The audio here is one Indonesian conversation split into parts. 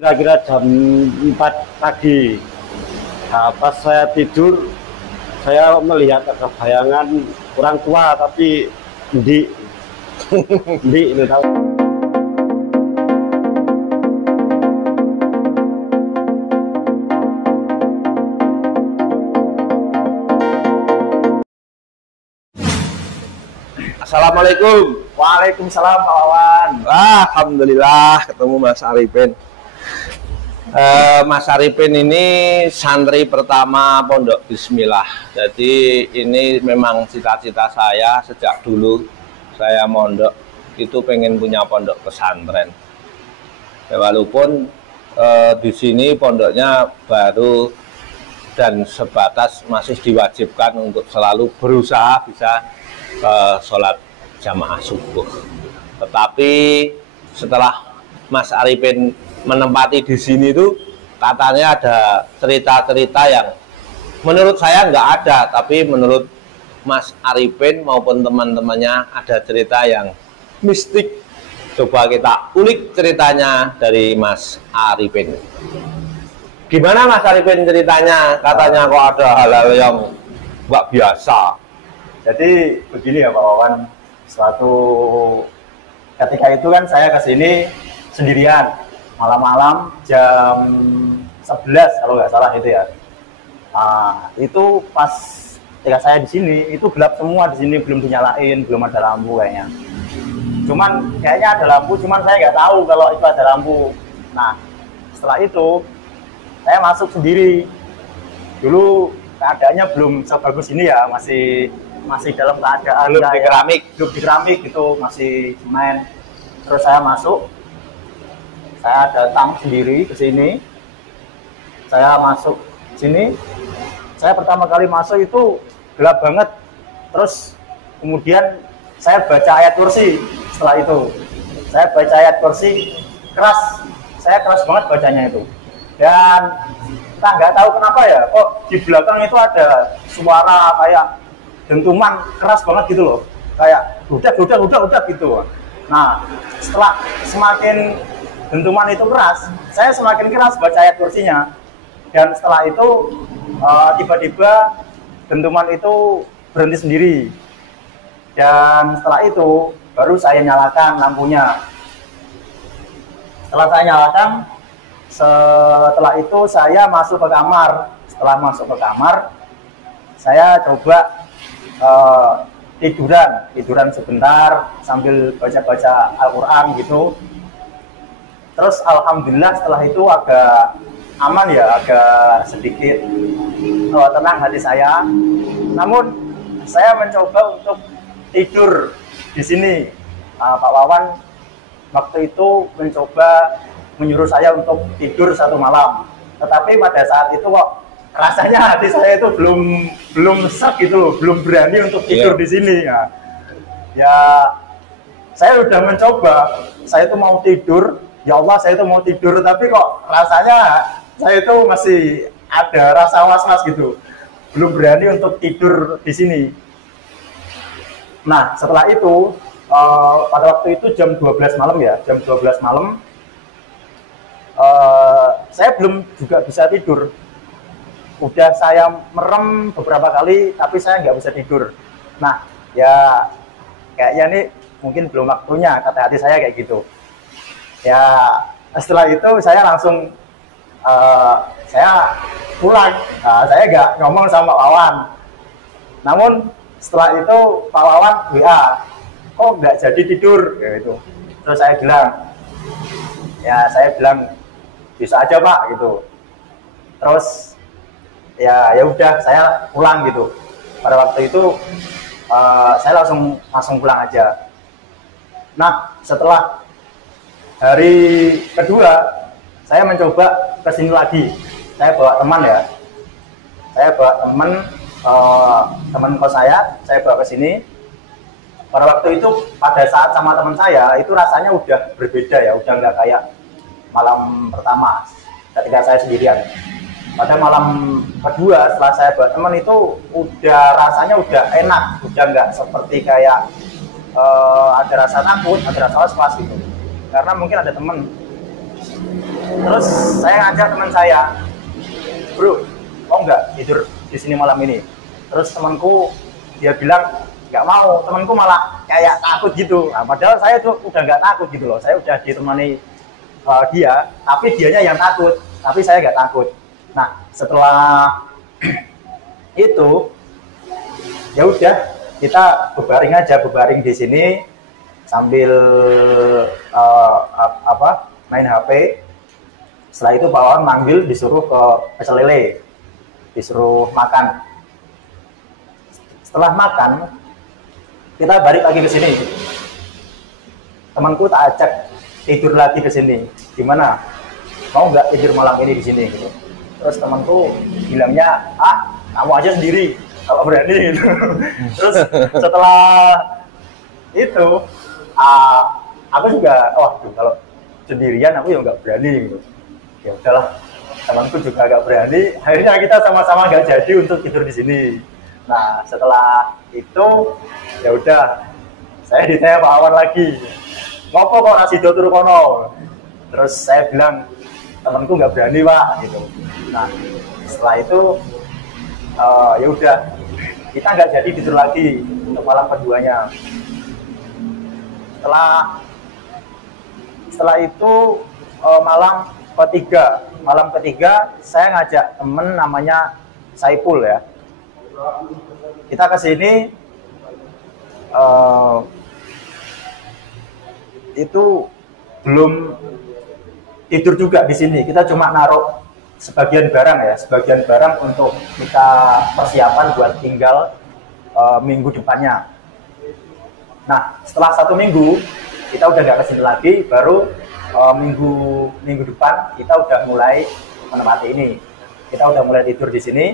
Kira-kira jam 4 pagi. Nah, pas saya tidur, saya melihat ada bayangan orang tua, tapi di itu tahu. Assalamualaikum. Waalaikumsalam Pak Wawan. Alhamdulillah ketemu Mas Arifin. Mas Arifin ini santri pertama Pondok Bismillah. Jadi ini memang cita-cita saya sejak dulu saya mondok itu pengen punya pondok pesantren. Ya, walaupun di sini pondoknya baru dan sebatas masih diwajibkan untuk selalu berusaha bisa sholat jamaah subuh. Tetapi setelah Mas Arifin menempati di sini itu katanya ada cerita-cerita yang menurut saya nggak ada, tapi menurut Mas Arifin maupun teman-temannya ada cerita yang mistik. Coba kita ulik ceritanya dari Mas Arifin. Gimana Mas Arifin ceritanya? Katanya kok ada hal-hal yang nggak biasa. Jadi begini ya Pak Wawan, suatu ketika itu kan saya kesini sendirian malam-malam jam 11 kalau nggak salah itu ya. Itu pas ketika saya di sini itu gelap semua, di sini belum dinyalain, belum ada lampu kayaknya. Cuman kayaknya ada lampu, cuman saya nggak tahu kalau itu ada lampu. Nah setelah itu saya masuk sendiri. Dulu keadaannya belum sebagus ini ya, masih dalam keadaan belum di keramik gitu, masih main. Terus saya masuk, saya datang sendiri ke sini, saya masuk sini. Saya pertama kali masuk itu gelap banget. Terus kemudian saya baca ayat kursi. Setelah itu saya baca ayat kursi keras, saya keras banget bacanya itu. Dan kita nggak tahu kenapa ya, kok di belakang itu ada suara kayak dentuman keras banget gitu loh, kayak udah gitu. Nah setelah semakin dentuman itu keras, saya semakin keras baca ayat kursinya. Dan setelah itu tiba-tiba dentuman itu berhenti sendiri. Dan setelah itu baru saya nyalakan lampunya. Setelah itu saya masuk ke kamar. Setelah masuk ke kamar, saya coba tiduran sebentar sambil baca-baca Al-Quran gitu. Terus alhamdulillah setelah itu agak aman ya, agak sedikit tenang hati saya. Namun saya mencoba untuk tidur di sini. Pak Wawan waktu itu mencoba menyuruh saya untuk tidur satu malam. Tetapi pada saat itu kok rasanya hati saya itu belum sek gitu, belum berani untuk tidur di sini ya. Saya udah mencoba, saya itu mau tidur, ya Allah saya itu mau tidur, tapi kok rasanya saya itu masih ada rasa was-was gitu, belum berani untuk tidur di sini. Nah setelah itu pada waktu itu jam 12 malam ya, jam 12 malam saya belum juga bisa tidur. Udah saya merem beberapa kali, tapi saya nggak bisa tidur. Nah, ya kayaknya nih mungkin belum waktunya, kata hati saya kayak gitu. Ya, setelah itu saya langsung saya pulang. Saya nggak ngomong sama Pak Wawan. Namun setelah itu Pak Wawan WA, kok nggak jadi tidur? Gitu. Terus saya bilang, bisa aja Pak gitu. Terus ya udah saya pulang gitu. Pada waktu itu saya langsung pulang aja. Nah setelah hari kedua saya mencoba kesini lagi. Saya bawa teman ya, saya bawa teman kos saya bawa ke sini. Pada waktu itu pada saat sama teman saya itu rasanya udah berbeda ya, udah nggak kayak malam pertama ketika saya sendirian. Pada malam kedua setelah saya bawa teman itu udah rasanya udah enak, udah nggak seperti kayak ada rasa takut, ada rasa was-was gitu. Karena mungkin ada teman Terus saya ngajak teman saya, bro, mau nggak tidur di sini malam ini? Terus temanku dia bilang nggak mau, temanku malah kayak takut gitu. Nah, padahal saya tuh udah nggak takut gitu loh, saya udah ditemani dia, tapi dianya yang takut, tapi saya nggak takut. Nah, setelah itu ya udah kita bebaring di sini sambil main HP. Setelah itu Pak Wawan manggil, disuruh ke pecel lele, disuruh makan. Setelah makan kita balik lagi ke sini. Temanku tak ajak tidur lagi ke sini. Gimana? Mau nggak tidur malam ini di sini? Gitu. Terus temanku bilangnya, kamu aja sendiri kalau berani. Gitu. Terus setelah itu, aku juga, kalau sendirian aku ya nggak berani. Gitu. Ya udahlah, temanku juga nggak berani. Akhirnya kita sama-sama nggak jadi untuk tidur di sini. Nah, setelah itu ya udah, saya ditanya Pak Wawan lagi, ngopo kok nasi do turu kono? Terus saya bilang, temanku nggak berani Pak, gitu. Nah, setelah itu ya udah, kita nggak jadi tidur lagi untuk malam keduanya. Setelah itu malam ketiga saya ngajak temen namanya Saipul ya. Kita ke sini itu belum tidur juga di sini. Kita cuma naruh sebagian barang untuk kita persiapan buat tinggal minggu depannya. Nah, setelah 1 minggu kita udah nggak kesini lagi, baru minggu depan kita udah mulai menempati ini. Kita udah mulai tidur di sini.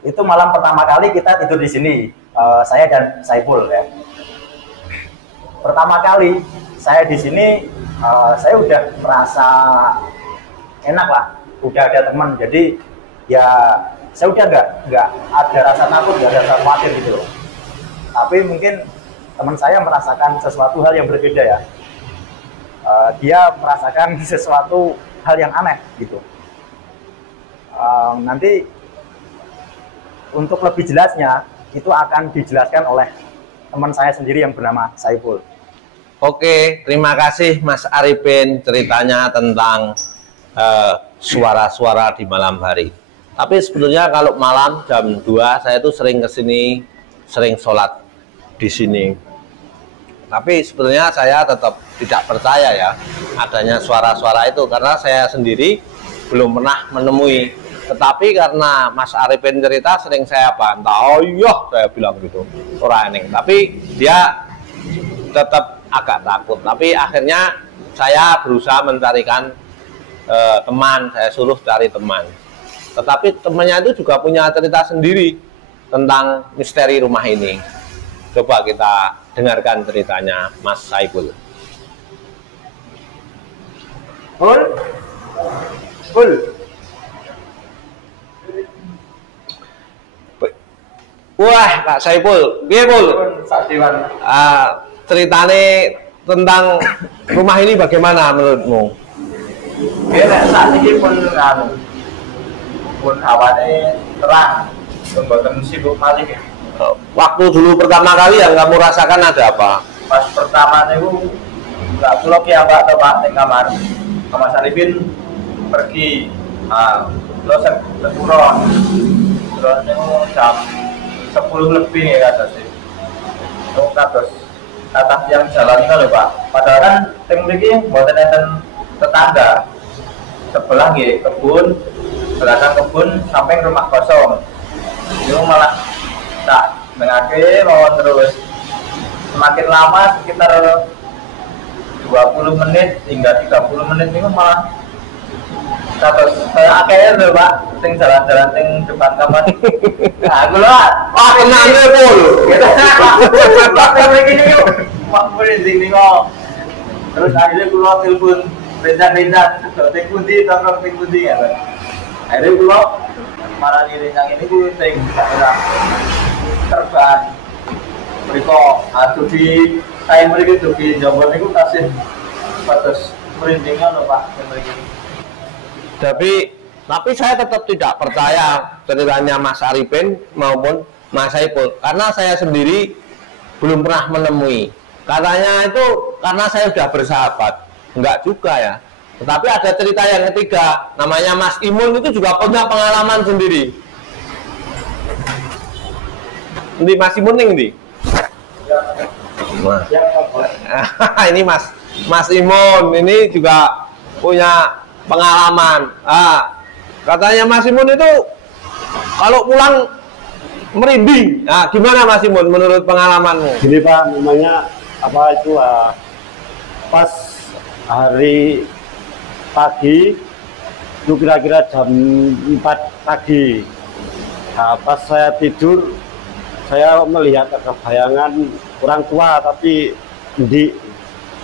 Itu malam pertama kali kita tidur di sini, saya dan Saipul ya. Pertama kali saya di sini, saya udah merasa enak lah, udah ada teman. Jadi ya saya udah nggak ada rasa takut, nggak ada rasa khawatir gitu loh. Tapi mungkin teman saya merasakan sesuatu hal yang berbeda ya. Dia merasakan sesuatu hal yang aneh gitu. Nanti untuk lebih jelasnya itu akan dijelaskan oleh teman saya sendiri yang bernama Saipul. Oke, terima kasih Mas Arifin ceritanya tentang suara-suara di malam hari. Tapi sebetulnya kalau malam jam 2 saya itu sering kesini, sering sholat di sini. Tapi sebetulnya saya tetap tidak percaya ya adanya suara-suara itu, karena saya sendiri belum pernah menemui. Tetapi karena Mas Arifin cerita sering saya bantah, oh iya saya bilang gitu, orang eneng. Tapi dia tetap agak takut. Tapi akhirnya saya berusaha mencarikan teman, saya suruh cari teman. Tetapi temannya itu juga punya cerita sendiri tentang misteri rumah ini. Coba kita dengarkan ceritanya Mas Saipul. Pul. Wah, Kak Saipul, piye Pul? Ceritane tentang rumah ini bagaimana menurutmu? Saat ini pun hawane terang, mboten sibuk malih. Waktu dulu pertama kali yang kamu rasakan ada apa? Pas pertama niku nggak pulau ya Pak atau Pak di kamar. Mas Arifin pergi, terus turun. Terus niku jam 10 lebih ya kata sih. Terus kata yang jalan itu loh Pak. Padahal kan tim ini buatan enten tetangga sebelah gitu kebun, belakang kebun samping rumah kosong. Itu malah tak mengake lawan terus. Semakin lama sekitar 20 menit hingga 30 menit ini malah terus saya akhirnya loh Pak, ting jalan-jalan ting depan kamar. Nah, aku loh, Wah, kenalnya Pul. Pak begini yuk, Pak merinding nih kok. Terus akhirnya aku telepon rencana, ting pundi, tolong ting pundi ya. Akhirnya aku marah di rencang ini aku ting terbang. Mereka adu di time mereka tuh di Jawa ini aku kasih batas merindingan loh Pak. Tapi saya tetap tidak percaya ceritanya Mas Arifin maupun Mas Saiful, karena saya sendiri belum pernah menemui. Katanya itu karena saya sudah bersahabat, enggak juga ya. Tetapi ada cerita yang ketiga, namanya Mas Imun, itu juga punya pengalaman sendiri. Ini Mas Imun nih, ini Mas Imun ini juga punya pengalaman. Katanya Mas Imun itu kalau pulang merinding. Gimana Mas Imun menurut pengalamanmu? Gini Pak, namanya apa itu pas hari pagi itu kira-kira jam 4 pagi. Pas saya tidur, saya melihat ada bayangan orang tua tapi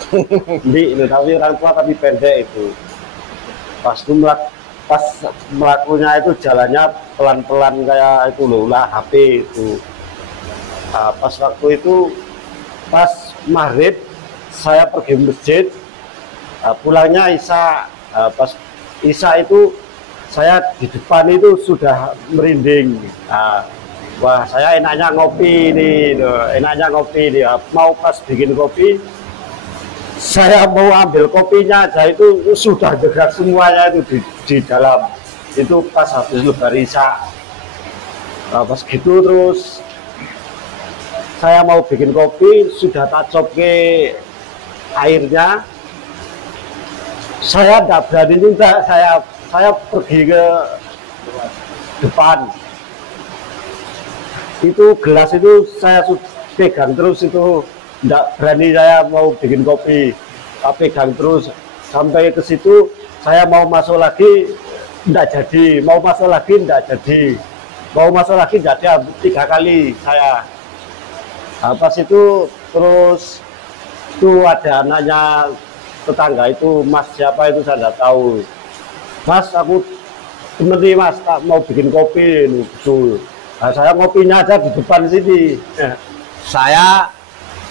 tapi orang tua tapi pendek itu. Pas melakukannya itu jalannya pelan-pelan kayak itu loh, lah HP itu. Pas waktu itu pas maghrib saya pergi masjid, pulangnya Isya. Pas Isya itu saya di depan itu sudah merinding. Wah, saya enaknya ngopi nih, mau pas bikin kopi, saya mau ambil kopinya aja itu sudah gerak semuanya itu di dalam. Itu pas habis lebar Isya. Pas gitu terus saya mau bikin kopi, sudah tak cop ke airnya, saya tidak berani juga, saya pergi ke depan. Itu gelas itu saya pegang terus, itu tidak berani saya mau bikin kopi, pegang terus sampai ke situ. Saya mau masuk lagi tidak jadi, mau masuk lagi tidak jadi, mau masuk lagi tidak ada, 3 kali saya. Pas itu terus itu ada anaknya tetangga itu, Mas siapa itu saya tidak tahu. Mas, aku temen Mas, tak mau bikin kopi betul. Nah, saya ngopinya aja di depan sini. Saya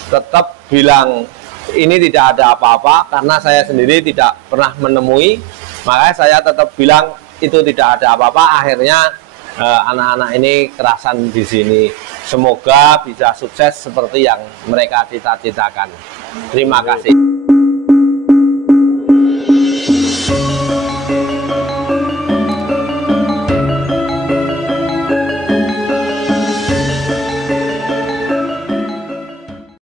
tetap bilang ini tidak ada apa-apa karena saya sendiri tidak pernah menemui, makanya saya tetap bilang itu tidak ada apa-apa. Akhirnya anak-anak ini kerasan di sini. Semoga bisa sukses seperti yang mereka cita-citakan. Terima kasih.